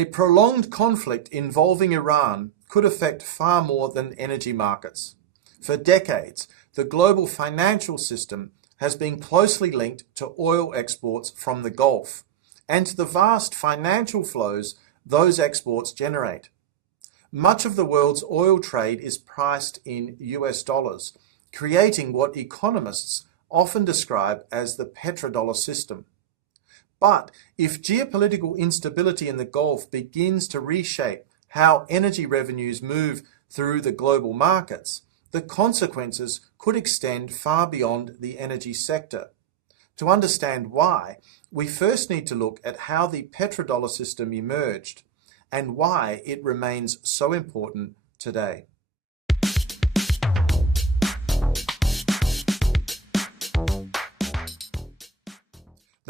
A prolonged conflict involving Iran could affect far more than energy markets. For decades, the global financial system has been closely linked to oil exports from the Gulf and to the vast financial flows those exports generate. Much of the world's oil trade is priced in US dollars, creating what economists often describe as the petrodollar system. But if geopolitical instability in the Gulf begins to reshape how energy revenues move through the global markets, the consequences could extend far beyond the energy sector. To understand why, we first need to look at how the petrodollar system emerged and why it remains so important today.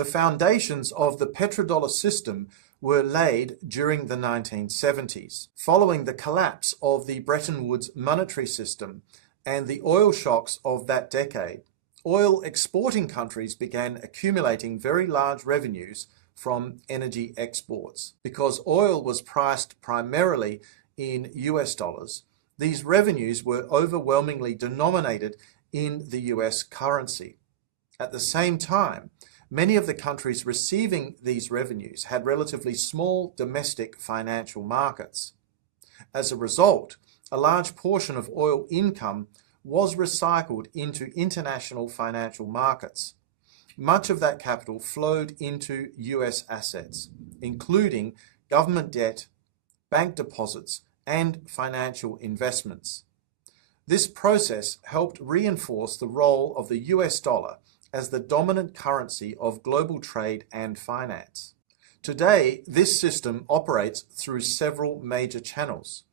The foundations of the petrodollar system were laid during the 1970s, following the collapse of the Bretton Woods monetary system and the oil shocks of that decade. Oil exporting countries began accumulating very large revenues from energy exports. Because oil was priced primarily in US dollars, these revenues were overwhelmingly denominated in the US currency. At the same time, many of the countries receiving these revenues had relatively small domestic financial markets. As a result, a large portion of oil income was recycled into international financial markets. Much of that capital flowed into US assets, including government debt, bank deposits, and financial investments. This process helped reinforce the role of the US dollar as the dominant currency of global trade and finance. Today, this system operates through several major channels.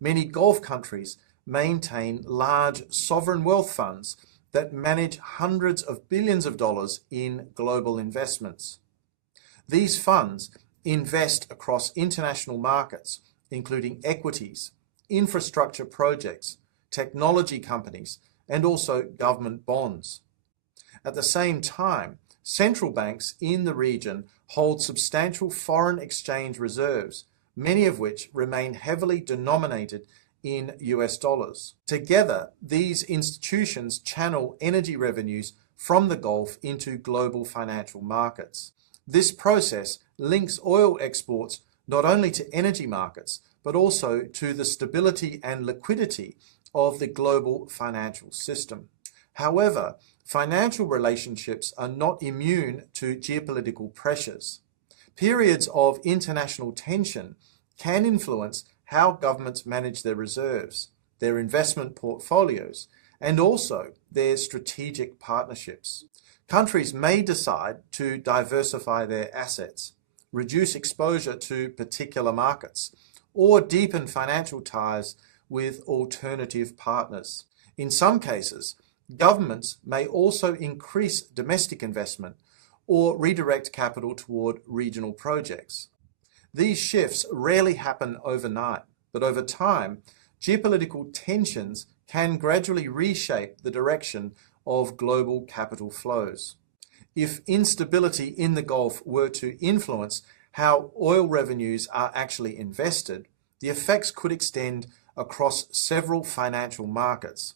Many Gulf countries maintain large sovereign wealth funds that manage hundreds of billions of dollars in global investments. These funds invest across international markets, including equities, infrastructure projects, technology companies, and also government bonds. At the same time, central banks in the region hold substantial foreign exchange reserves, many of which remain heavily denominated in US dollars. Together, these institutions channel energy revenues from the Gulf into global financial markets. This process links oil exports not only to energy markets, but also to the stability and liquidity of the global financial system. However, financial relationships are not immune to geopolitical pressures. Periods of international tension can influence how governments manage their reserves, their investment portfolios, and also their strategic partnerships. Countries may decide to diversify their assets, reduce exposure to particular markets, or deepen financial ties with alternative partners. In some cases, governments may also increase domestic investment or redirect capital toward regional projects. These shifts rarely happen overnight, but over time, geopolitical tensions can gradually reshape the direction of global capital flows. If instability in the Gulf were to influence how oil revenues are actually invested, the effects could extend across several financial markets.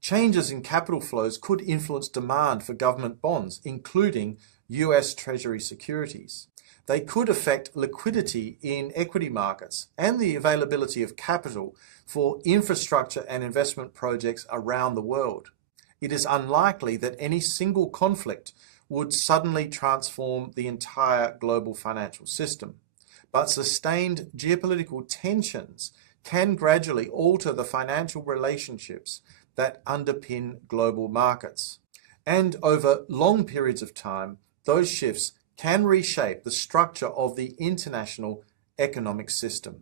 Changes in capital flows could influence demand for government bonds, including US Treasury securities. They could affect liquidity in equity markets and the availability of capital for infrastructure and investment projects around the world. It is unlikely that any single conflict would suddenly transform the entire global financial system, but sustained geopolitical tensions can gradually alter the financial relationships that underpin global markets. And over long periods of time, those shifts can reshape the structure of the international economic system.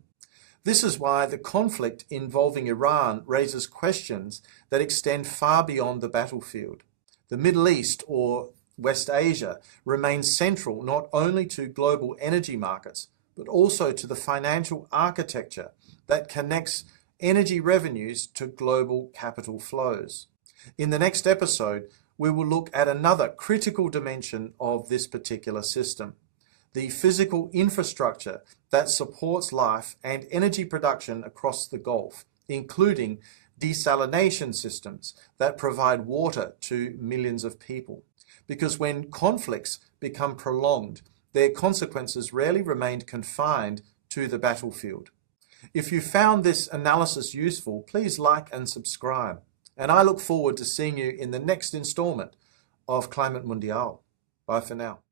This is why the conflict involving Iran raises questions that extend far beyond the battlefield. The Middle East, or West Asia, remains central not only to global energy markets, but also to the financial architecture that connects energy revenues to global capital flows. In the next episode, we will look at another critical dimension of this particular system, the physical infrastructure that supports life and energy production across the Gulf, including desalination systems that provide water to millions of people. Because when conflicts become prolonged, their consequences rarely remain confined to the battlefield. If you found this analysis useful, please like and subscribe. And I look forward to seeing you in the next installment of Climate Mundial. Bye for now.